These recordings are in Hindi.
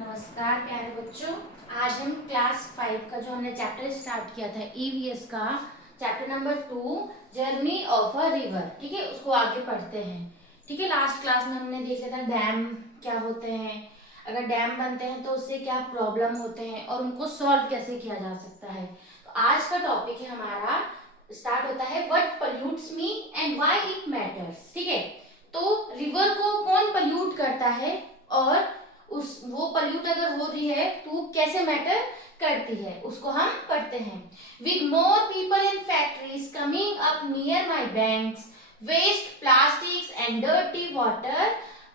नमस्कार प्यारे बच्चों। आज हम क्लास 5 का जो हमने चैप्टर स्टार्ट किया था ईवीएस का chapter number 2 journey of a river, ठीक है, उसको आगे पढ़ते हैं। ठीक है, लास्ट क्लास में हमने देख लिया था डैम क्या होते हैं, अगर डैम बनते हैं तो उससे क्या प्रॉब्लम होते हैं और उनको सॉल्व कैसे किया जा सकता है। तो आज का टॉपिक है हमारा, स्टार्ट होता है what pollutes me and why it matters. ठीक है, तो रिवर को कौन पॉल्यूट करता है और उस वो पल्यूट अगर हो रही है तो कैसे मैटर करती है, उसको हम पढ़ते हैं। With more people in factories coming up near my banks, waste plastics and dirty water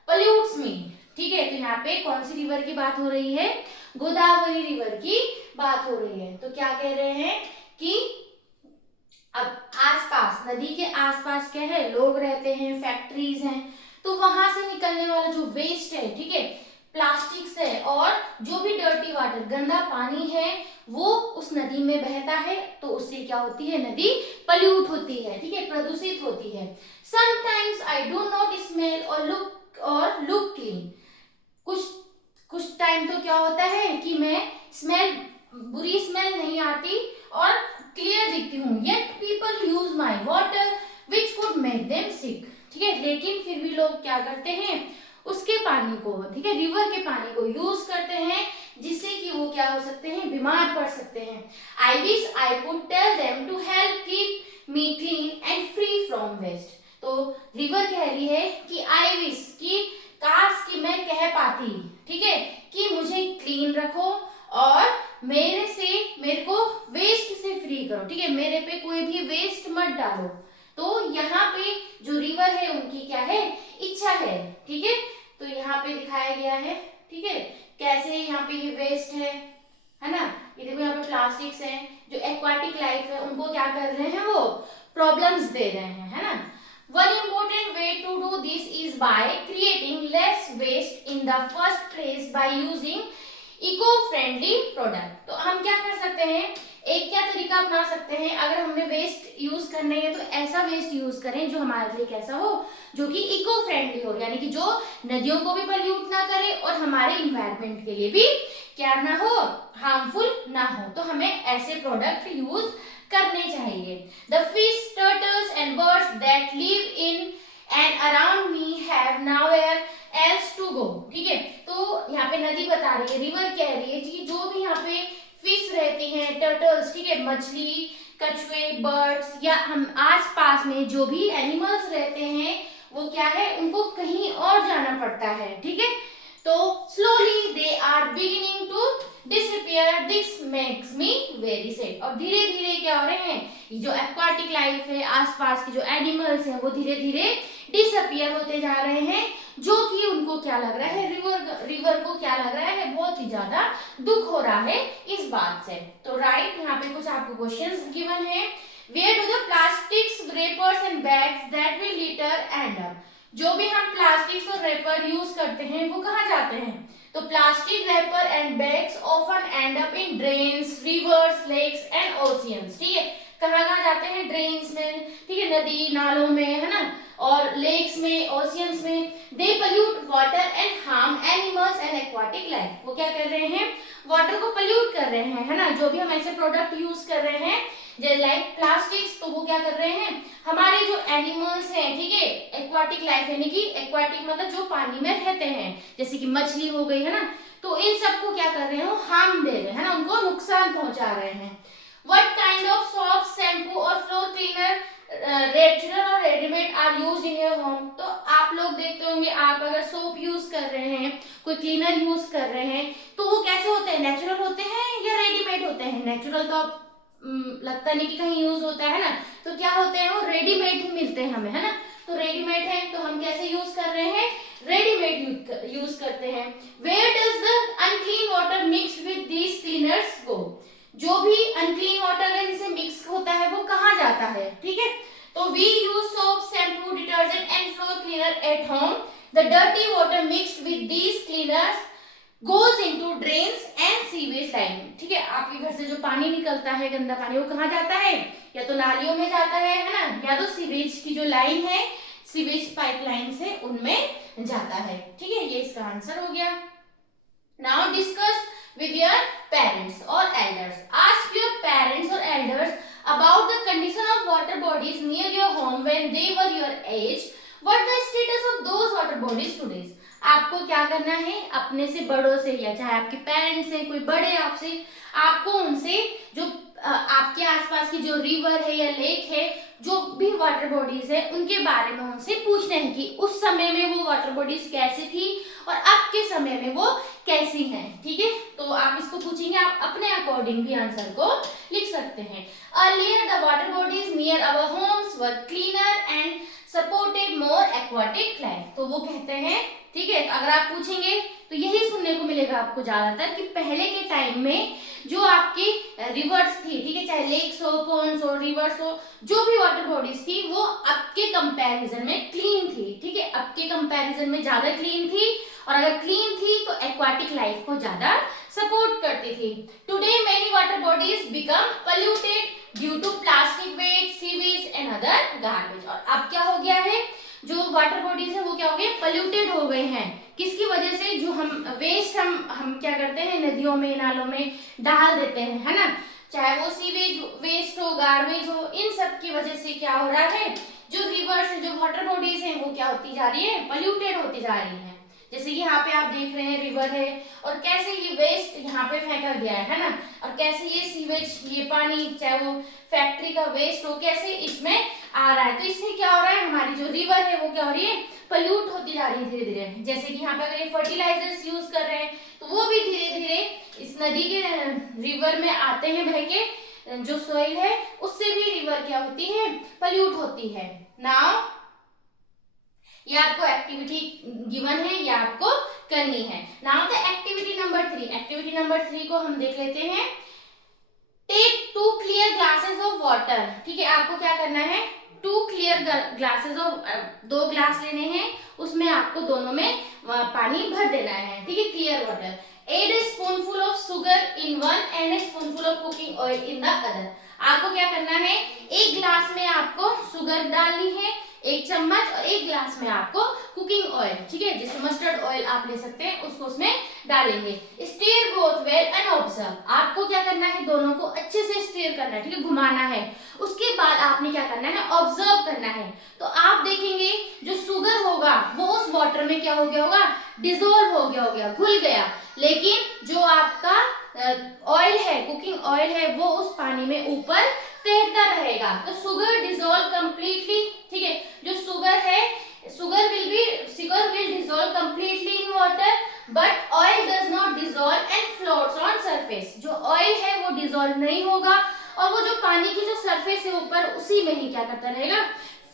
pollutes me. ठीक है, तो यहाँ पे कौन सी रिवर की बात हो रही है? गोदावरी रिवर की बात हो रही है। तो क्या कह रहे हैं कि अब आसपास, नदी के आसपास क्या है, लोग रहते हैं, फैक्ट्रीज हैं, तो वहां से निकलने वाला जो वेस्ट है, ठीक है, प्लास्टिक्स है और जो भी डर्टी वाटर, गंदा पानी है, वो उस नदी में बहता है, तो उससे क्या होती है, नदी पल्यूट होती है, ठीक है, प्रदूषित होती है। Sometimes I do not smell और लुक क्लीन। कुछ कुछ टाइम तो क्या होता है कि मैं स्मेल, बुरी स्मेल नहीं आती और क्लियर दिखती हूँ, yet people use my water which could make them sick. ठीक है, लेकिन फिर भी लोग क्या करते हैं, उसके पानी को, ठीक है, रिवर के पानी को यूज करते हैं, जिससे कि वो क्या हो सकते हैं, बीमार पड़ सकते हैं। I wish I could tell them to help keep me clean and free from waste. तो रिवर कह रही है कि आई विश, कि काश कि मैं कह पाती, ठीक है, कि मुझे क्लीन रखो और मेरे को वेस्ट से फ्री करो, ठीक है, मेरे पे कोई भी वेस्ट मत डालो। तो यहाँ पे जो रिवर है उनकी क्या है, इच्छा है। ठीक है, तो यहाँ पे दिखाया गया है, ठीक है, कैसे यहाँ पे ये वेस्ट है ना, ये देखो यहाँ पे प्लास्टिक्स है, जो एक्वाटिक लाइफ है उनको क्या कर रहे हैं, वो प्रॉब्लम्स दे रहे हैं, है ना। One important way to do this is by creating less waste in the first place by using eco-friendly product। तो हम क्या कर सकते हैं, एक क्या तरीका अपना सकते हैं, अगर हमें वेस्ट यूज करने है तो ऐसा वेस्ट यूज करें जो हमारे लिए कैसा हो, जो कि इको फ्रेंडली हो, यानी कि जो नदियों को भी पल्यूट ना करे और हमारे इन्वायरमेंट के लिए भी क्या ना हो, हार्मफुल ना हो। तो हमें ऐसे प्रोडक्ट यूज करने चाहिए। The fish, turtles and birds that live in and around me have nowhere else to go. ठीक है, तो यहाँ पे नदी बता रही है, रिवर कह रही है कि जो भी यहाँ पे फिश रहती हैं, टर्टल्स, ठीक है, मछली, कछुए, बर्ड्स, या हम आस पास में जो भी एनिमल्स रहते हैं, वो क्या है, उनको कहीं और जाना पड़ता है। ठीक है, तो slowly they are beginning to disappear, this makes me very sad. और धीरे धीरे क्या हो रहे हैं, जो एक्वाटिक लाइफ है, आसपास के जो एनिमल्स हैं, वो धीरे धीरे डिसअपियर होते जा रहे हैं, जो कि उनको क्या लग रहा है, रिवर को क्या लग रहा है, बहुत ही ज्यादा दुख हो रहा है इस बात से। तो राइट, यहाँ पे कुछ आपको क्वेश्चंस गिवन है। Where do the plastics, wrappers and bags that we litter end up. जो भी हम प्लास्टिक्स और रेपर यूज करते हैं वो कहाँ जाते हैं, तो plastic, wrapper and bags often end up in drains, rivers, lakes and oceans. ठीक है, कहाँ कहाँ जाते हैं, ड्रेन्स में, ठीक है, नदी नालों में, है ना, और लेक्स में, ओशियंस में। They pollute water and harm animals and aquatic life. वो क्या कर रहे हैं, वाटर को पल्यूट कर रहे हैं, है ना, जो भी हम ऐसे प्रोडक्ट यूज कर रहे हैं जैसे लाइक प्लास्टिक्स, तो वो क्या कर रहे हैं, हमारे जो एनिमल्स हैं, ठीक है, एक्वाटिक लाइफ, यानी कि एक्वाटिक मतलब जो पानी में रहते हैं, जैसे कि मछली हो गई, है ना, तो इन सबको क्या कर रहे हैं, वो हार्म दे रहे हैं, है ना, उनको नुकसान पहुंचा रहे हैं। What kind of soap, shampoo और फ्लोर क्लीनर, नेचुरल और readymade are used in your home. तो आप लोग देखते होंगे, आप अगर सोप यूज कर रहे हैं, कोई क्लीनर यूज कर रहे हैं, तो वो कैसे होते हैं, नेचुरल होते हैं या रेडीमेड होते हैं? नेचुरल तो लगता नहीं कि कहीं यूज होता है ना, तो क्या होते हैं, वो रेडीमेड ही मिलते हैं हमें, है ना, तो रेडीमेड है, तो हम कैसे यूज कर रहे हैं, रेडीमेड यूज करते हैं। Where does the unclean water mixed with these cleaners go. जो भी अनक्लीन वाटर इनसे मिक्स होता है वो कहाँ जाता है, ठीक है, तो we use soap, shampoo, detergent and floor cleaner at home. The dirty water mixed with these cleaners goes into drains and sewage line। ठीक है, आपके घर से जो पानी निकलता है, गंदा पानी, वो कहाँ जाता है, या तो नालियों में जाता है ना, या तो सीवेज की जो लाइन है, सीवेज पाइपलाइन से, उनमें जाता है। ठीक है, ये इसका आंसर हो गया। Now discuss with your parents or elders. Ask your parents or elders about the condition of water bodies near your home when they were your age. What the status of those water bodies today? आपको क्या करना है, अपने से बड़ों से या चाहे आपके पेरेंट्स से कोई बड़े आपसे, आपको उनसे जो आपके आसपास की जो रिवर है या लेक है, जो भी वाटर बॉडीज है, उनके बारे में उनसे पूछना है कि उस समय में वो वाटर बॉडीज कैसी थी और अब के समय में वो कैसी हैं। ठीक है, तो आप इसको पूछेंगे, आप अपने अकॉर्डिंग भी आंसर को लिख सकते हैं। Earlier the water bodies near our homes were cleaner and supported more aquatic life. तो वो कहते हैं, ठीक है, तो अगर आप पूछेंगे तो यही सुनने को मिलेगा आपको ज्यादातर कि पहले के टाइम में जो आपकी रिवर्स थी, ठीक है, चाहे लेक्स हो, पॉन्ड्स हो, रिवर्स हो, जो भी वाटर बॉडीज थी वो अब के कंपैरिजन में क्लीन थी। ठीक है, अब के कंपैरिजन में ज्यादा क्लीन थी, और अगर क्लीन थी तो एक्वाटिक लाइफ को ज्यादा सपोर्ट करती थी। Today many water bodies become polluted due to plastic waste, sewage and other garbage. और अब क्या हो गया है, जो वाटर बॉडीज है वो क्या हो गए, पोल्यूटेड हो गए हैं। किसकी वजह से, जो हम वेस्ट हम क्या करते हैं, नदियों में, नालों में डाल देते हैं, है ना, चाहे वो सीवेज वेस्ट हो, गार्बेज हो, इन सब की वजह से क्या हो रहा है, जो रिवर्स है, जो वाटर बॉडीज है, वो क्या होती जा रही है, पोल्यूटेड होती जा रही है। जैसे कि यहाँ पे आप देख रहे हैं रिवर है, और कैसे ये वेस्ट यहाँ पे फेंका गया है ना, और कैसे ये सीवेज, ये पानी, चाहे वो फैक्ट्री का वेस्ट हो, कैसे इसमें आ रहा है। तो इससे क्या हो रहा है, हमारी जो रिवर है वो क्या हो रही है, पोल्यूट होती जा रही है धीरे धीरे। जैसे कि यहाँ पे अगर ये फर्टिलाइजर्स यूज कर रहे हैं तो वो भी धीरे धीरे इस नदी के रिवर में आते हैं बह के, जो सोइल है उससे भी रिवर क्या होती है, पोल्यूट होती है। नाउ ये आपको एक्टिविटी गिवन है, ये आपको करनी है। Now the activity number 3, activity number 3 को हम देख लेते हैं। Take 2 clear glasses of water. ठीक है, आपको क्या करना है, 2 क्लियर ग्लासेस ऑफ, 2 ग्लास लेने हैं, उसमें आपको दोनों में पानी भर देना है। ठीक है, clear water. Add a spoonful of sugar in one and a spoonful of cooking oil in the other. आपको क्या करना है, एक ग्लास में आपको शुगर डालनी है, 1 चम्मच, और 1 ग्लास में आपको कुकिंग ऑयल, ठीक है, जैसे मस्टर्ड ऑयल आप ले सकते हैं, उसको उसमें डालेंगे। Stir both well and observe. आपको क्या करना है, दोनों को अच्छे से स्टीयर करना है, ठीक है, घुमाना है। उसके बाद आपने क्या करना है, ऑब्जर्व करना है। तो आप देखेंगे जो शुगर होगा वो उस वाटर में क्या हो गया होगा, डिसॉल्व हो गया, घुल गया। लेकिन जो आपका ऑयल है, कुकिंग ऑयल है, वो उस पानी में ऊपर तैरता रहेगा। तो शुगर डिसॉल्व कंप्लीटली, ठीक है, जो शुगर है, sugar will dissolve completely in water, but oil does not dissolve and floats on surface. जो ऑयल है वो डिसॉल्व नहीं होगा, और वो जो पानी की जो सरफेस है ऊपर, उसी में ही क्या करता रहेगा,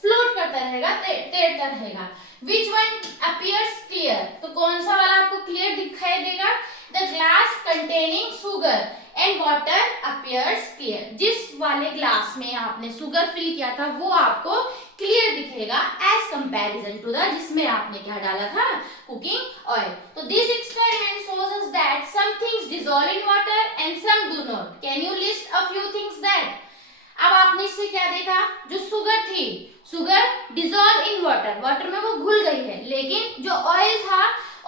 फ्लोट करता रहेगा, तैरता रहेगा। विच वन अपीयर्स क्लियर, तो कौन सा वाला आपको क्लियर दिखाई देगा, the glass containing sugar and water appears clear. जिस वाले ग्लास में आपने शुगर फिल किया था वो आपको क्लियर दिखेगा एज कंपैरिजन टू द जिसमें आपने क्या डाला था, कुकिंग ऑयल। तो this experiment shows us that some things dissolve in water and some do not. Can you list a few things that? अब आपने इससे क्या देखा, जो शुगर थी, sugar dissolve in water, water में वो घुल गई है, लेकिन जो ऑयल था,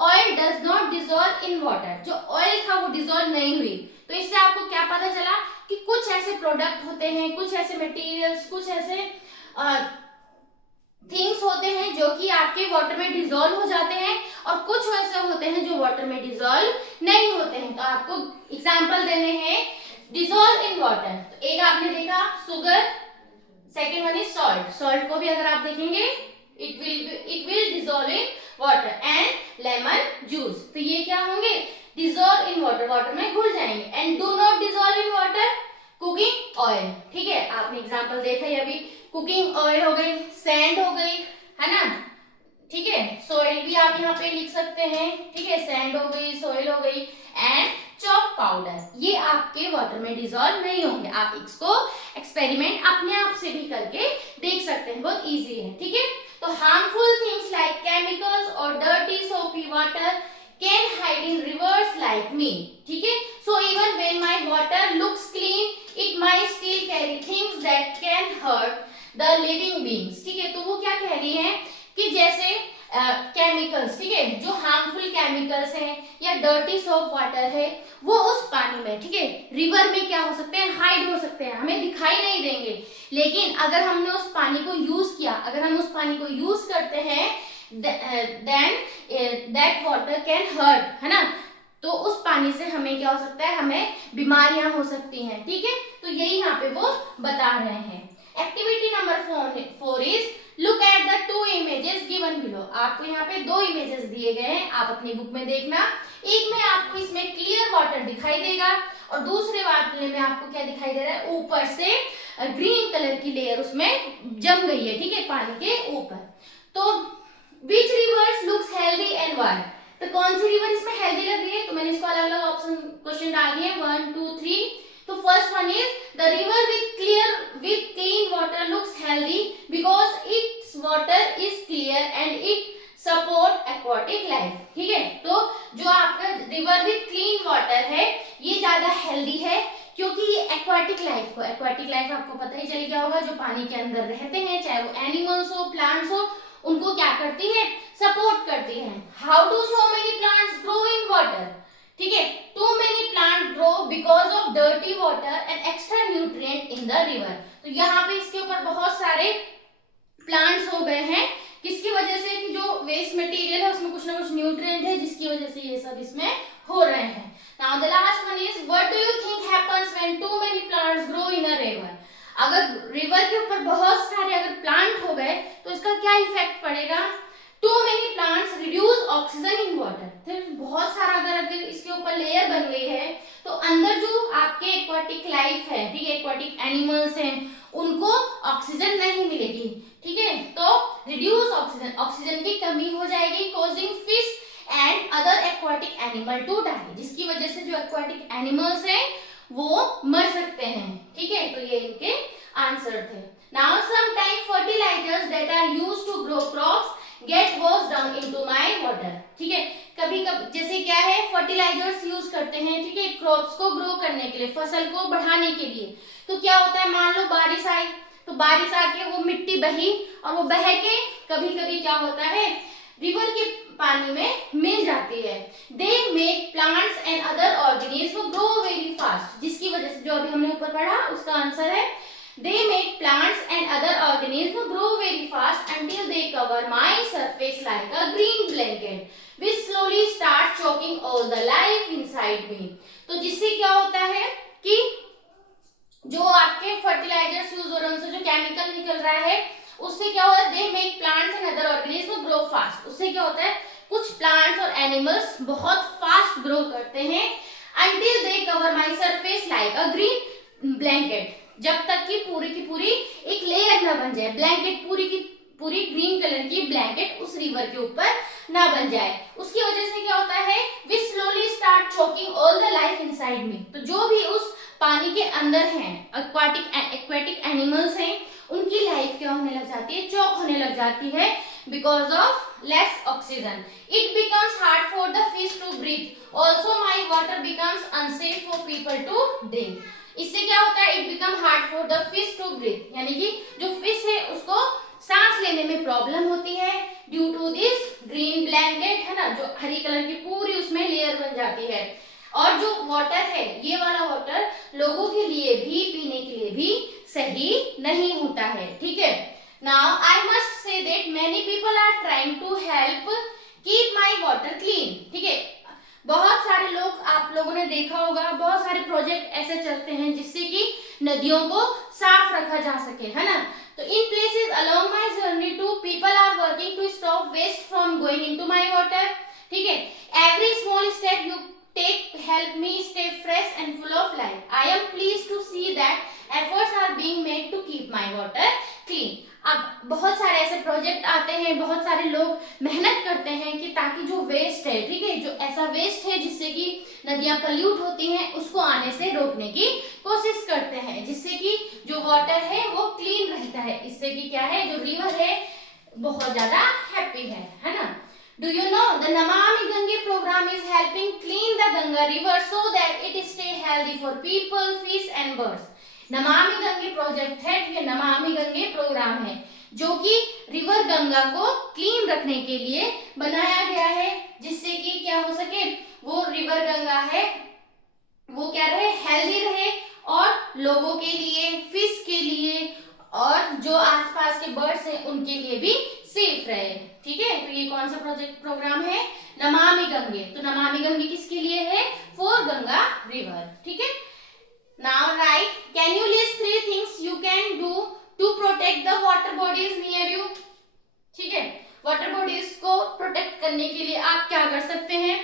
oil does not dissolve in water, जो ऑयल था वो डिसॉल्व नहीं हुई। तो इससे आपको क्या पता चला कि कुछ ऐसे प्रोडक्ट होते हैं, कुछ ऐसे मटेरियल्स, कुछ ऐसे थिंग्स होते हैं जो कि आपके वाटर में डिसॉल्व हो जाते हैं, और कुछ ऐसे होते हैं जो वाटर में डिसॉल्व नहीं होते हैं। तो आपको एग्जांपल देने हैं डिसॉल्व इन वाटर। तो एक आपने देखा sugar, second one is salt. Salt को भी अगर आप देखेंगे, it will dissolve in water, and lemon juice, तो ये क्या होंगे, डिसॉल्व इन वाटर, वाटर में घुल जाएंगे। And do not dissolve in water, cooking oil. ठीक है, आपने एग्जांपल देखा है अभी, कुकिंग ऑयल हो गई, सैंड हो गई, है ना, ठीक है, सोइल भी आप यहाँ पे लिख सकते हैं, ठीक है, सैंड हो गई, सोइल हो गई, एंड चॉक पाउडर, ये आपके वाटर में डिसॉल्व नहीं होंगे। आप इसको एक्सपेरिमेंट अपने आप से भी करके देख सकते हैं, बहुत इजी है। ठीक है, तो हार्मफुल थिंग्स लाइक केमिकल्स और डर्टी सोपी water can hide in rivers like me. ठीक है, so even when my water looks clean, it might still carry things that can hurt the living beings. ठीक है, तो वो क्या कह रही है कि जैसे केमिकल्स, ठीक है, जो हार्मफुल केमिकल्स हैं या डर्टी सोप वाटर है वो उस पानी में, ठीक है, रिवर में क्या हो सकते हैं, हाइड हो सकते हैं, हमें दिखाई नहीं देंगे। लेकिन अगर हमने उस पानी को यूज किया, अगर हम उस पानी को यूज करते हैं, then that water can hurt, है ना, तो उस पानी से हमें क्या हो सकता है, हमें बीमारियां हो सकती हैं, ठीक है। तो यही यहाँ पे वो बता रहे हैं। Activity number 4 is look at the 2 images given below. आपको यहाँ पे 2 इमेजेस दिए गए हैं, आप अपनी बुक में देखना। एक में आपको इसमें क्लियर वाटर दिखाई देगा और दूसरे वाले में आपको क्या दिखाई दे रहा है, ऊपर से ग्रीन कलर की लेयर उसमें जम गई है, ठीक है, पानी के ऊपर। तो which rivers looks healthy and why, तो कौन सी रिवर इसमें हेल्दी लग रही है, तो मैंने इसको अलग अलग ऑप्शन क्वेश्चन डाल दिए 1 2 3। तो first one is the river with clean water looks healthy because it's water is clear and it support aquatic life, ठीक है। तो जो आपका रिवर विथ क्लीन वाटर है ये ज्यादा हेल्दी है क्योंकि ये एक्वाटिक लाइफ आपको पता ही चल गया होगा, जो पानी के अंदर रहते हैं, चाहे वो एनिमल्स हो प्लांट्स हो, उनको क्या करती है, सपोर्ट करती है। How do so many plants grow in water, ठीक है, too many plant grow because of dirty water and extra nutrient in the river. तो यहाँ पे इसके ऊपर बहुत सारे प्लांट्स हो गए हैं, किसकी वजह से, कि जो वेस्ट मटेरियल है उसमें कुछ ना कुछ न्यूट्रिएंट है जिसकी वजह से ये सब इसमें हो रहे हैं। Now the last one is what do you think happens when too many plants grow in a river. अगर रिवर के ऊपर बहुत सारे अगर प्लांट हो गए तो इसका क्या इफेक्ट पड़ेगा, too many plants reduce oxygen in water. फिर बहुत सारा अगर इसके ऊपर लेयर बन गई है तो अंदर जो आपके एक्वाटिक लाइफ है, ठीक है, एक्वाटिक एनिमल्स हैं, उनको ऑक्सीजन नहीं मिलेगी, ठीक है, तो रिड्यूस ऑक्सीजन की कमी हो जाएगी, causing fish and other aquatic animal to die, जिसकी वजह से जो एक्वाटिक एनिमल्स हैं वो मर सकते हैं, ठीक है। तो ये इनके आंसर थे। Now some type fertilisers that are used to grow crops get wash down into my water, ठीक है, कभी कभी जैसे क्या है, फर्टिलाइजर्स यूज करते हैं, ठीक है, क्रॉप्स को ग्रो करने के लिए, फसल को बढ़ाने के लिए। तो क्या होता है, मान लो बारिश आई, तो बारिश आके वो मिट्टी बही और वो बह के कभी कभी क्या होता है, रिवर के पानी में मिल जाती है। They make plants and other organism grow very fast, जिसकी वजह से जो अभी हमने ऊपर पढ़ा उसका आंसर है, they make plants and other organisms grow very fast until they cover my surface like a green blanket which slowly starts choking all the life inside me। तो जिससे क्या होता है कि जो आपके फर्टिलाइजर्स यूज हो रहे हैं उनसे जो केमिकल निकल रहा है उससे क्या होता है, they make plants and other organism grow fast. उससे क्या होता है, कुछ प्लांट्स और एनिमल्स बहुत फास्ट ग्रो करते हैं, until they cover my surface like a green blanket, जब तक कि पूरी एक लेयर ना बन जाए, ब्लैंकेट पूरी की पूरी ग्रीन कलर की ब्लैंकेट उस रिवर के ऊपर ना बन जाए। उसकी वजह से क्या होता है, we slowly start choking all the life inside me. तो जो भी उस पानी के अंदर हैं, एक्वाटिक एनिमल्स हैं, उनकी लाइफ क्या होने लग जाती है, चौक होने लग जाती है, because of less oxygen. It becomes hard for the fish to breathe, also my water becomes unsafe for people to drink. इससे क्या होता है, it become hard for the fish to breathe, यानी कि जो फिश है उसको सांस लेने में प्रॉब्लम होती है due to this green blanket, है ना, जो हरी कलर की पूरी उसमें लेयर बन जाती है। और जो वाटर है, ये वाला वाटर लोगों के लिए भी, पीने के लिए भी सही नहीं होता है, ठीक है। Now I must say that many people are trying to help keep my water clean, ठीक है, बहुत सारे लोग, आप लोगों ने देखा होगा, बहुत सारे प्रोजेक्ट ऐसे चलते हैं जिससे कि नदियों को साफ रखा जा सके, है ना। तो in places along my journey to people are working to stop waste from going into my water, ठीक है। Every small step you take help me stay fresh and full of life. I am pleased to see that efforts are being made to keep my water clean. अब बहुत सारे ऐसे प्रोजेक्ट आते हैं, बहुत सारे लोग मेहनत करते हैं कि ताकि जो वेस्ट है, ठीक है, जो ऐसा वेस्ट है जिससे कि नदियां पल्यूट होती हैं, उसको आने से रोकने की कोशिश करते हैं, जिससे कि जो वाटर है वो क्लीन रहता है। इससे कि क्या है, जो रिवर है बहुत ज्यादा हैप्पी है ना। Do you know the Namami Gange program is helping clean the Ganga river so that it stay healthy for people, fish and birds। Namami Gange project है, ठीक है, नमामि गंगे प्रोग्राम है जो कि रिवर गंगा को क्लीन रखने के लिए बनाया गया है, जिससे कि क्या हो सके, वो रिवर गंगा है वो क्या रहे, हेल्दी रहे, और लोगों के लिए, फिश के लिए, और जो आसपास के बर्ड्स हैं उनके लिए भी सेफ रहे। ठीक है, तो ये कौन सा प्रोग्राम है, नमामि गंगे। तो नमामि गंगे किसके लिए है, फॉर गंगा रिवर। ठीक है, now right, can you list 3 things you can do to protect the water bodies near you. ठीक है, वाटर बॉडीज को प्रोटेक्ट करने के लिए आप क्या कर सकते हैं।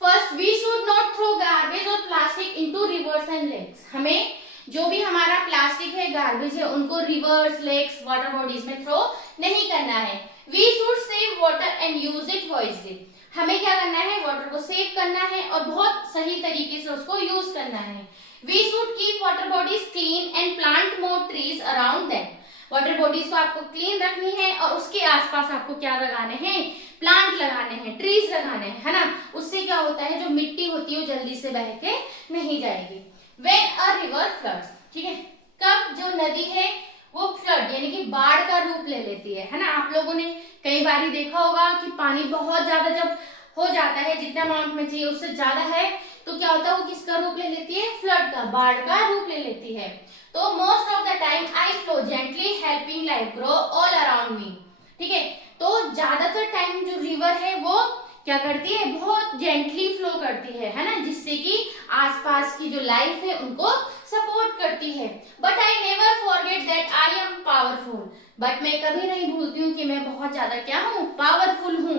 First, we should not throw garbage or plastic into rivers and lakes. हमें जो भी हमारा प्लास्टिक है, गार्बेज है, उनको रिवर्स, लेक्स, वाटर बॉडीज में थ्रो नहीं करना है। We should save water and use it wisely. हमें क्या करना है, वाटर को सेव करना है और बहुत सही तरीके से उसको यूज करना है। We should keep water bodies clean and plant more trees around them. Water bodies को आपको क्लीन रखनी है और उसके आसपास आपको क्या लगाने हैं, प्लांट लगाने हैं, ट्रीज लगाने हैं, है ना। उससे क्या होता है, जो मिट्टी होती है वो जल्दी से बह के नहीं जाएगी। When a river floods, ठीक है, कब जो नदी है वो फ्लड यानी कि बाढ़ का रूप ले लेती है ना। आप लोगों ने कई बार देखा होगा कि पानी बहुत ज्यादा जब हो जाता है, जितना अमाउंट में चाहिए उससे ज्यादा है, तो क्या होता है, वो किसका रूप ले लेती है, फ्लड का, बाढ़ का रूप ले लेती है। तो most of the time I flow gently helping life grow all around me. ठीक है, तो ज्यादातर टाइम जो रिवर है वो क्या करती है, बहुत जेंटली फ्लो करती है ना, जिससे कि आसपास की जो लाइफ है उनको सपोर्ट करती है। But I never forget that I am powerful. But मैं कभी नहीं भूलती हूँ कि मैं बहुत ज्यादा क्या हूँ, पावरफुल हूँ।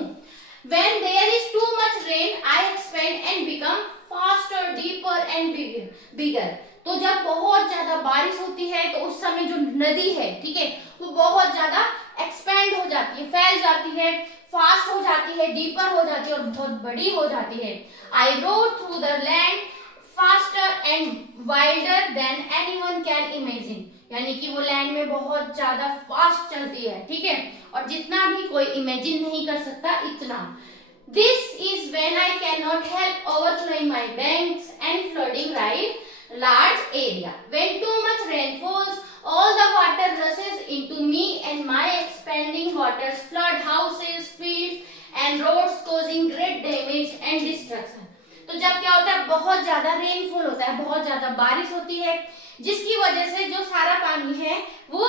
When there is too much rain, I expand and become faster, deeper and bigger. तो जब बहुत ज्यादा बारिश होती है तो उस समय जो नदी है, ठीक है, वो बहुत ज्यादा एक्सपेंड हो जाती है, फैल जाती है, फास्ट हो जाती है, डीपर हो जाती है और बहुत बड़ी हो जाती है। I rode through the land faster and wilder than anyone can imagine. यानी कि वो लैंड में बहुत ज्यादा फास्ट चलती है, ठीक है, और जितना भी कोई इमेजिन नहीं कर सकता इतना। This is when I can not help overflowing my banks and flooding right large area. When too much rain falls, all the water rushes into me and my expanding waters flood houses, fields and roads, causing great damage and destruction. तो जब क्या होता है, बहुत ज्यादा रेनफॉल होता है, बहुत ज्यादा बारिश होती है, जिसकी वजह से जो सारा पानी है वो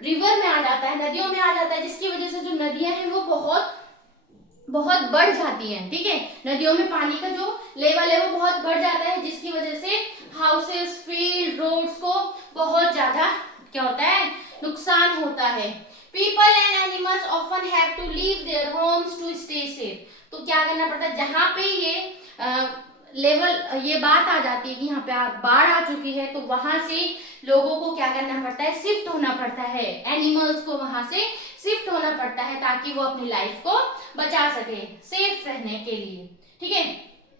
रिवर में आ जाता है, नदियों में आ जाता है, जिसकी वजह से जो नदियां हैं वो बहुत बढ़ जाती हैं। ठीक है, नदियों में पानी का जो लेवल है वो बहुत बढ़ जाता है, जिसकी वजह से हाउसेस, फील्ड, रोड्स को बहुत ज्यादा क्या होता है, नुकसान होता है। People and animals often have to leave their homes to stay safe. तो क्या करना पड़ता है, जहाँ पे ये लेवल ये बात आ जाती है कि यहाँ पे बाढ़ आ चुकी है, तो वहां से लोगों को क्या करना पड़ता है, शिफ्ट होना पड़ता है, एनिमल्स को वहां से शिफ्ट होना पड़ता है ताकि वो अपनी लाइफ को बचा सके, सेफ रहने के लिए। ठीक है,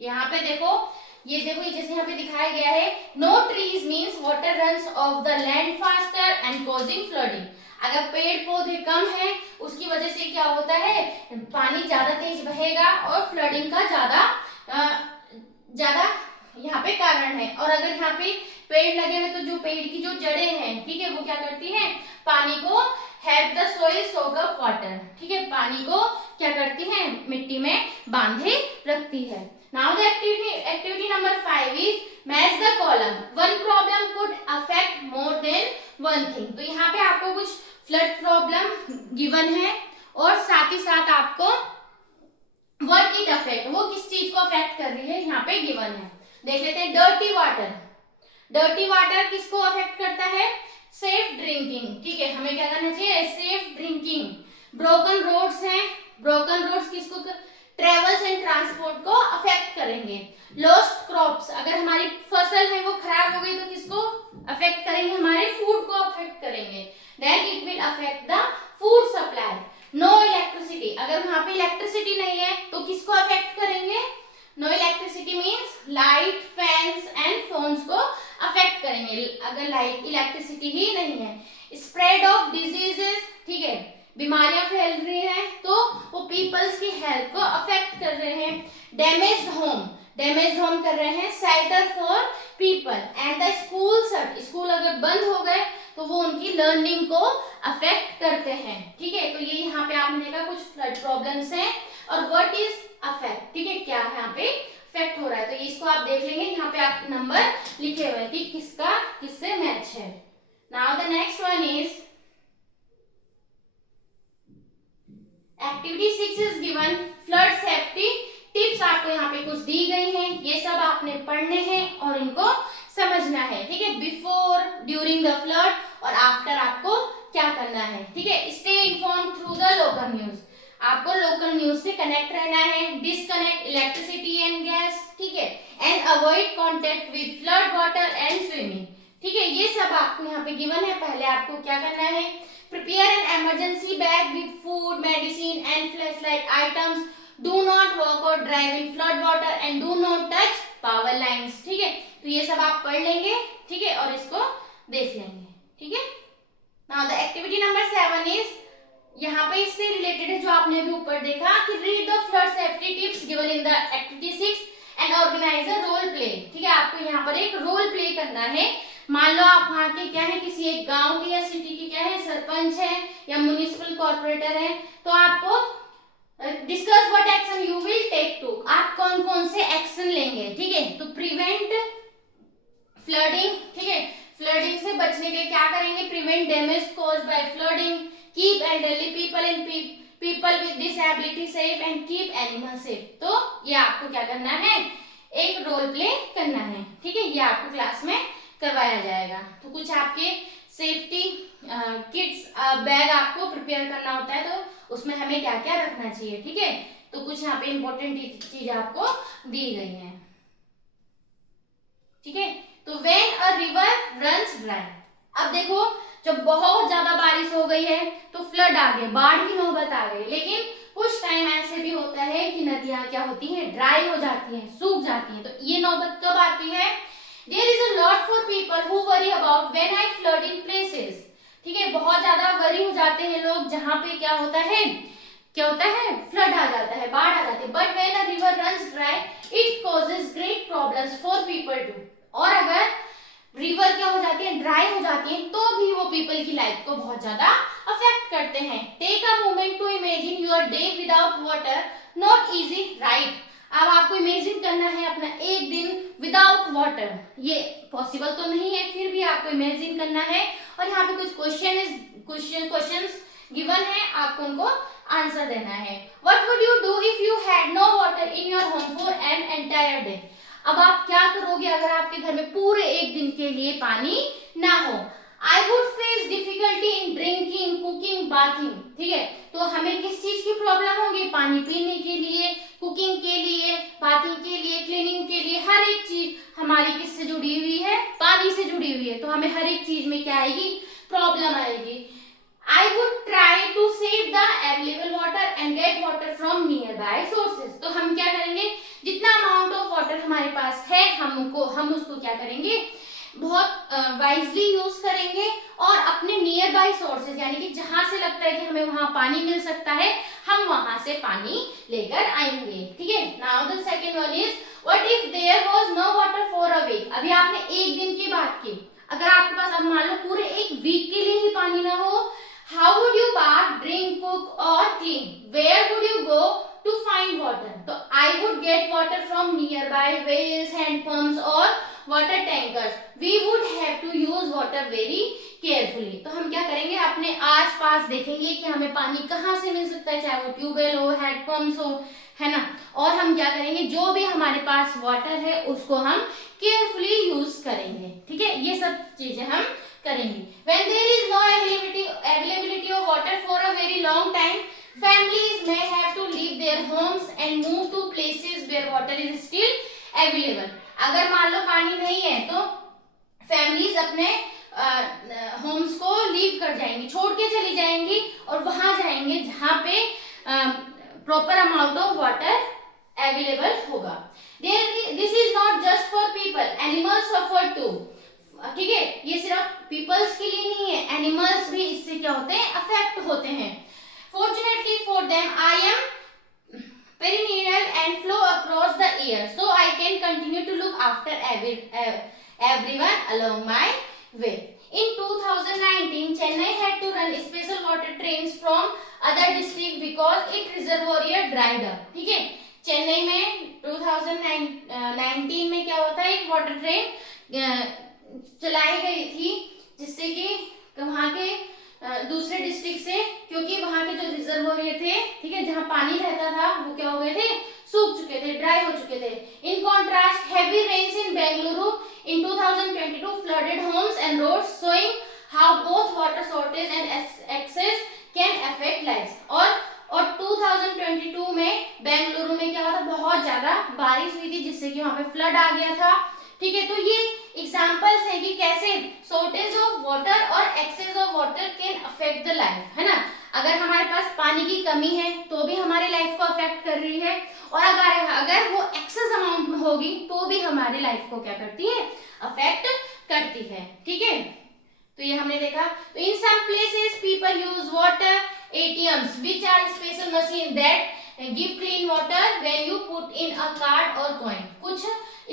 यहाँ पे देखो, ये जैसे यहाँ पे दिखाया गया है, no trees means water runs off the land faster and causing flooding. अगर पेड़ पौधे कम है उसकी वजह से क्या होता है, पानी ज्यादा तेज बहेगा और फ्लडिंग का ज्यादा यहाँ पे कारण है। और अगर यहाँ पे पेड़ लगे हुए तो जो पेड़ की जो जड़ें हैं, ठीक है, वो क्या करती हैं, पानी को help the soil soak up water. ठीक है, पानी को क्या करती हैं, मिट्टी में बांधे रखती है। Now the activity number 5 is match the column. One problem could affect more than one thing. तो यहाँ पे आपको कुछ फ्लड प्रॉब्लम गिवन है और साथ ही साथ आपको व्हाट इट अफेक्ट, वो किस चीज को अफेक्ट कर रही है यहाँ पे गिवन है। देख लेते हैं, डर्टी वाटर। डर्टी वाटर किसको अफेक्ट करता है, सेफ ड्रिंकिंग। ठीक है, हमें क्या करना चाहिए, सेफ ड्रिंकिंग। ब्रोकन रोड्स हैं, ब्रोकन रोड्स किसको, ट्रेवल्स एंड ट्रांसपोर्ट को अफेक्ट करेंगे। लॉस्ट क्रॉप्स, अगर हमारी फसल है वो खराब हो गई तो किसको अफेक्ट करेंगे, हमारे फूड को अफेक्ट करेंगे। Then it will affect the food supply. No electricity, अगर वहां पे इलेक्ट्रिसिटी नहीं है तो किसको अफेक्ट करेंगे, no electricity means light, fans and phones को अफेक्ट करेंगे, अगर लाइट इलेक्ट्रिसिटी ही नहीं है। स्प्रेड ऑफ डिजीजेस, ठीक है, बीमारियां फैल रही हैं तो वो पीपल्स की हेल्थ को अफेक्ट कर रहे हैं। डैमेज्ड होम कर रहे हैं, shelter for people and the school shut, school अगर बंद हो गए तो वो उनकी लर्निंग को अफेक्ट करते हैं। ठीक है, तो ये यहाँ पे आपने देखा कुछ फ्लड प्रॉब्लम्स हैं और व्हाट इज अफेक्ट, ठीक है, क्या है यहाँ पे अफेक्ट हो रहा है, तो ये इसको आप देख लेंगे, यहाँ पे आप नंबर लिखे हुए हैं कि किसका किससे मैच है। Now the next one is activity 6 is given flood safety tips. आपको यहाँ पे कुछ दी गई हैं, ये सब आपने पढ़ने हैं और इनको समझना है। ठीक है, बिफोर, ड्यूरिंग द फ्लड और आफ्टर आपको क्या करना है। ठीक है, stay inform through the local news, आपको लोकल न्यूज से कनेक्ट रहना है। डिस्कनेक्ट इलेक्ट्रिसिटी एंड गैस, ठीक है, and avoid contact with flood water and swimming. ठीक है, ये सब आपको यहाँ पे गिवन है। पहले आपको क्या करना है, prepare an emergency bag with food, medicine and flashlight items, do not walk or drive in flood water and do not touch power lines. ठीक है, तो ये सब आप पढ़ लेंगे, ठीक है, और इसको देख लेंगे। ठीक है, now the activity number 7 is, यहाँ पे इससे रिलेटेड है जो आपने अभी ऊपर देखा कि read the flood safety tips given in the activity 6 and organise a role play. ठीक है, आपको यहाँ पर एक रोल प्ले करना है। मान लो आप वहाँ के क्या है, किसी एक गांव के या सिटी के क्या है, सरपंच है या म्युनिसिपल कॉर्पोरेटर है, तो आपको discuss what action you will take to, आप कौन कौन से एक्शन लेंगे। ठीक है, तो प्रिवेंट फ्लडिंग, ठीक है, फ्लडिंग से बचने के लिए क्या करेंगे, prevent damage caused by flooding, keep elderly people and people with disability safe and keep animal safe. तो ये आपको क्या करना है, एक रोल प्ले करना है। ठीक है, ये आपको क्लास में करवाया जाएगा। तो कुछ आपके सेफ्टी किट्स बैग आपको प्रिपेयर करना होता है, तो उसमें हमें क्या क्या रखना चाहिए। ठीक है, तो कुछ यहाँ पे इंपॉर्टेंट चीज आपको दी गई है। ठीक है, तो when a river runs dry, अब देखो जब बहुत ज्यादा बारिश हो गई है तो फ्लड आ गए, बाढ़ की नौबत आ गई, लेकिन कुछ टाइम ऐसे भी होता है कि नदियां क्या होती हैं, ड्राई हो जाती हैं, सूख जाती हैं। तो ये नौबत कब आती है, There is a lot for people who worry about when I flood in places। ठीक है, बहुत ज्यादा वरी हो जाते हैं लोग जहाँ पे क्या होता है, फ्लड आ जाता है, बाढ़ आ जाती है। But when a river runs dry, it causes great problems for people too। और अगर रिवर क्या हो जाती है, ड्राई हो जाती है, तो भी वो पीपल की लाइफ को बहुत ज्यादा अफेक्ट करते हैं। Take a moment to imagine your day without water, not easy right. अब आपको इमेजिन करना है अपना एक दिन विदाउट वाटर, ये पॉसिबल तो नहीं है, फिर भी आपको इमेजिन करना है। और यहाँ पे कुछ क्वेश्चंस गिवन है, आपको उनको आंसर देना है। What would you do if you had no water in your home for an entire day. अब आप क्या करोगे अगर आपके घर में पूरे एक दिन के लिए पानी ना हो। I would face difficulty in drinking, cooking, bathing. ठीक है, तो हमें किस चीज की प्रॉब्लम होगी, पानी पीने के लिए, कुकिंग के लिए, बाथिंग के लिए, क्लीनिंग के लिए, हर एक चीज हमारी किससे जुड़ी हुई है, पानी से जुड़ी हुई है। तो हमें हर एक चीज में क्या आएगी, प्रॉब्लम आएगी। I would try to save the available water and get water from nearby sources। तो हम क्या करेंगे, जितना अमाउंट ऑफ वाटर हमारे पास है हम उसको क्या करेंगे, बहुत वाइजली यूज करेंगे और अपने नियर बाय सोर्सेज यानी कि जहां से लगता है कि हमें वहां पानी मिल सकता है, हम वहां से पानी लेकर आएंगे। ठीक है, now the second one is, what if there was no water for a week. अभी आपने एक दिन की बात की, अगर आपके पास अब मान लो पूरे एक वीक के लिए ही पानी ना हो, how would you bath, drink, cook or clean? Where would you go to find water? तो I would get water from nearby wells, hand pumps or water tankers। We would have to use water very carefully। तो हम क्या करेंगे, अपने आसपास देखेंगे कि हमें पानी कहाँ से मिल सकता है, चाहे वो ट्यूबवेल हो, हैंड पंप्स हो, है ना। और हम क्या करेंगे, जो भी हमारे पास वाटर है उसको हम केयरफुली यूज करेंगे। ठीक है, ये सब चीजें हम करेंगे। When there is no availability of water for a very long time, families may have to leave their homes and move to places where water is still available। अगर मान लो पानी नहीं है तो फैमिलीज अपने होम्स को लीव कर जाएंगी, छोड़ के चली जाएंगी और वहां जाएंगे जहां पे proper amount of water available होगा। This is not just for people, animals suffer too. ठीक है, ये सिर्फ पीपल्स के लिए नहीं है, एनिमल्स भी इससे क्या होते हैं, अफेक्ट होते हैं। Fortunately for them I am perennial and flow across the air, so I can continue to look after everyone along my way। In 2019, Chennai had to run special water trains from other district because its reservoir dried up. ठीक है, चेन्नई में 2019 में क्या होता है, एक वाटर ट्रेन चलाई गई थी जिससे कि वहाँ के दूसरे डिस्ट्रिक्ट से, क्योंकि वहाँ के जो रिजर्वोयर थे, ठीक है, जहाँ पानी रहता था वो क्या हो गए थे, सूख चुके थे, ड्राई हो चुके थे. In contrast heavy rains in Bengaluru in 2022 flooded homes and roads, showing how both water shortage and excess can affect lives. और 2022 में बेंगलुरु में क्या हुआ था, बहुत ज्यादा बारिश हुई थी जिससे कि वहाँ पे फ्लड आ गया था. ठीक है, तो ये एग्जांपल्स है कि कैसे शॉर्टेज ऑफ वाटर और access of water can affect the life, है ना. अगर हमारे पास पानी की कमी है तो भी हमारी लाइफ को अफेक्ट कर रही है, और अगर वो एक्सेस अमाउंट में होगी तो भी हमारी लाइफ को क्या करती है, अफेक्ट करती है. ठीक है, तो ये हमने देखा. तो in some places people use water ATMs which are special machine that give clean water when you put in a card or coin. कुछ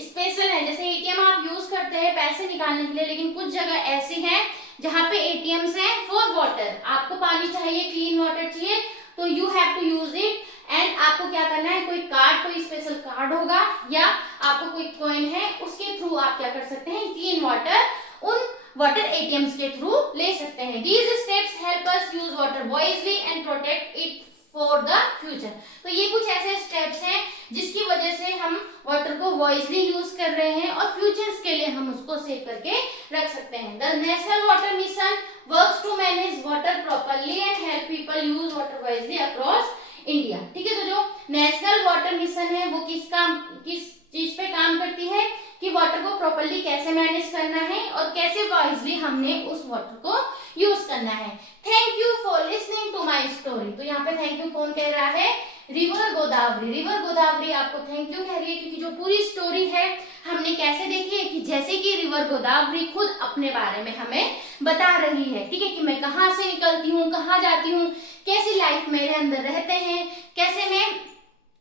स्पेशल है, जैसे ATM आप यूज करते हैं पैसे निकालने के लिए, लेकिन कुछ जगह ऐसी हैं जहाँ पे ATMs हैं फॉर वाटर. आपको पानी चाहिए, क्लीन वाटर चाहिए, तो you have to use it. And आपको क्या करना है, कोई कार्ड, कोई स्पेशल कार्ड होगा या आपको कोई कॉइन है, उसके थ्रू आप क्या कर सकते हैं, क्लीन वाटर उन वाटर ATMs के थ्रू ले सकते हैं. These steps help us use water wisely and protect it for the future. तो ये कुछ ऐसे स्टेप्स हैं जिसकी वजह से हम वाटर को वॉइसली यूज कर रहे हैं और फ्यूचर्स के लिए हम उसको सेव करके रख सकते हैं. The national water mission works to manage water properly and help people use water wisely across India. ठीक है, तो जो नेशनल वाटर मिशन है वो किस चीज पे काम करती है कि वाटर को प्रॉपरली कैसे मैनेज करना है और कैसे वाइजली हमने उस वाटर को यूज करना है. Thank you for listening to my story. तो यहाँ पे थैंक यू कौन कह रहा है, रिवर गोदावरी. रिवर गोदावरी आपको थैंक यू कह रही है क्योंकि जो पूरी स्टोरी है हमने कैसे देखी है कि जैसे कि रिवर गोदावरी खुद अपने बारे में हमें बता रही है. ठीक है, कि मैं कहाँ से निकलती हूँ, कहाँ जाती हूँ, कैसी लाइफ मेरे अंदर रहते हैं, कैसे मैं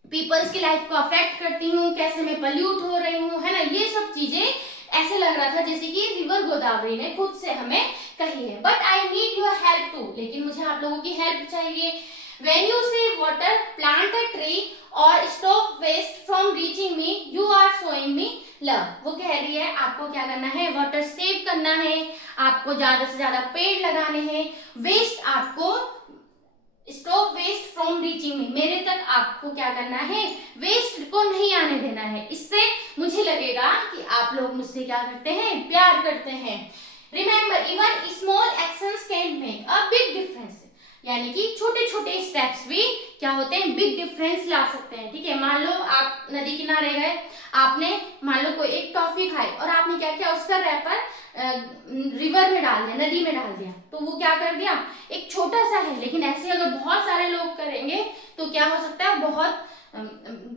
पीपल्स की लाइफ को अफेक्ट करती हूँ, कैसे मैं पल्यूट हो रही हूँ, है ना. ये सब चीजें ऐसे लग रहा था जैसे कि रिवर गोदावरी ने खुद से हमें कही है. But I need your help to, लेकिन मुझे आप लोगों की हेल्प चाहिए. When you save water, plant a tree or stop waste from reaching me. You are showing me love. वो कह रही है आपको क्या करना है, वाटर सेव करना है, आपको ज्यादा से ज्यादा पेड़ लगाने हैं, वेस्ट आपको stop waste from reaching me, मेरे तक आपको क्या करना है, वेस्ट को नहीं आने देना है. इससे मुझे लगेगा कि आप लोग मुझसे क्या करते हैं, प्यार करते हैं. Remember even small actions can make a big difference. यानी कि छोटे छोटे स्टेप्स भी क्या होते हैं, बिग डिफरेंस ला सकते हैं. ठीक है, मान लो आप नदी किनारे गए, आपने मान लो कोई एक टॉफी खाई और आपने क्या किया, उसका रैपर रिवर में डाल दिया, नदी में डाल दिया, तो वो क्या कर दिया, एक छोटा सा है, लेकिन ऐसे अगर बहुत सारे लोग करेंगे तो क्या हो सकता है, बहुत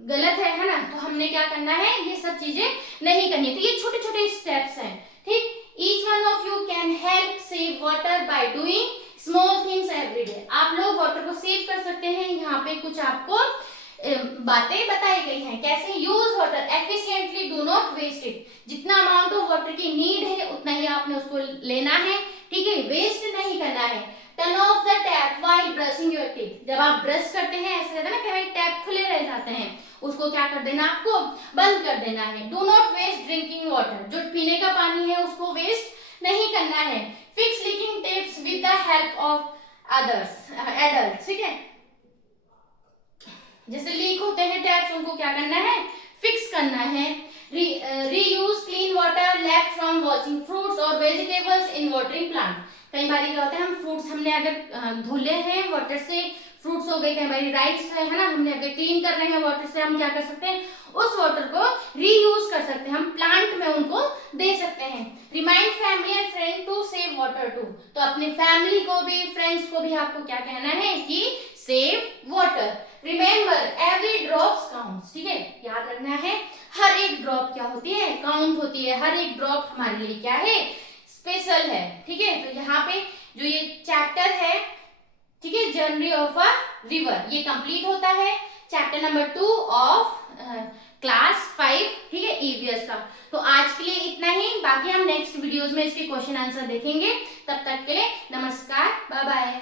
गलत है ना. तो हमने क्या करना है, ये सब चीजें नहीं करनी. तो ये छोटे छोटे स्टेप्स हैं. ठीक, each one of you can help save water by doing small things every day. आप लोग वाटर को सेव कर सकते हैं. यहाँ पे कुछ आपको बातें बताई गई हैं कैसे. Use water efficiently, do not waste it. जितना अमाउंट ऑफ वाटर की नीड है उतना ही आपने उसको लेना है. ठीक है, वेस्ट नहीं करना है. Turn off the tap while brushing your teeth. जब आप ब्रश करते हैं ऐसे रहता है ना कि भाई टैप खुले रह जाते हैं, उसको क्या कर देना, आपको बंद कर देना है. Do not waste drinking water. जो पीने का पानी है उसको वेस्ट नहीं करना है. Fix leaking tapes with the help of others adult. ठीक है, जैसे लीक होते हैं टैप्स, उनको क्या करना है, फिक्स करना है. Reuse clean water left from washing fruits और वेजिटेबल्स इन वाटरिंग प्लांट. कई बार क्या होता है, हम फ्रूट्स हमने अगर धुले हैं वाटर से, फ्रूट्स हो गए, कई बार राइस है ना, हमने अगर क्लीन कर रहे हैं वाटर से, हम क्या कर सकते हैं, उस वाटर को रीयूज कर सकते हैं, हम प्लांट में उनको दे सकते हैं. Remind family and friend to save water too. तो अपने फैमिली को भी, फ्रेंड्स को भी आपको क्या कहना है कि save water. Remember every drops counts. ठीक है, याद रखना है हर एक ड्रॉप क्या होती है, काउंट होती है. हर एक ड्रॉप हमारे लिए क्या है, स्पेशल है. ठीक है, तो यहाँ पे जो ये चैप्टर है, ठीक है, जर्नी ऑफ अ रिवर, ये कंप्लीट होता है. चैप्टर नंबर 2 ऑफ क्लास 5, ठीक है, ईवीएस का। तो आज के लिए इतना ही, बाकी हम नेक्स्ट वीडियोस में इसके क्वेश्चन आंसर देखेंगे। तब तक के लिए नमस्कार, बाय बाय।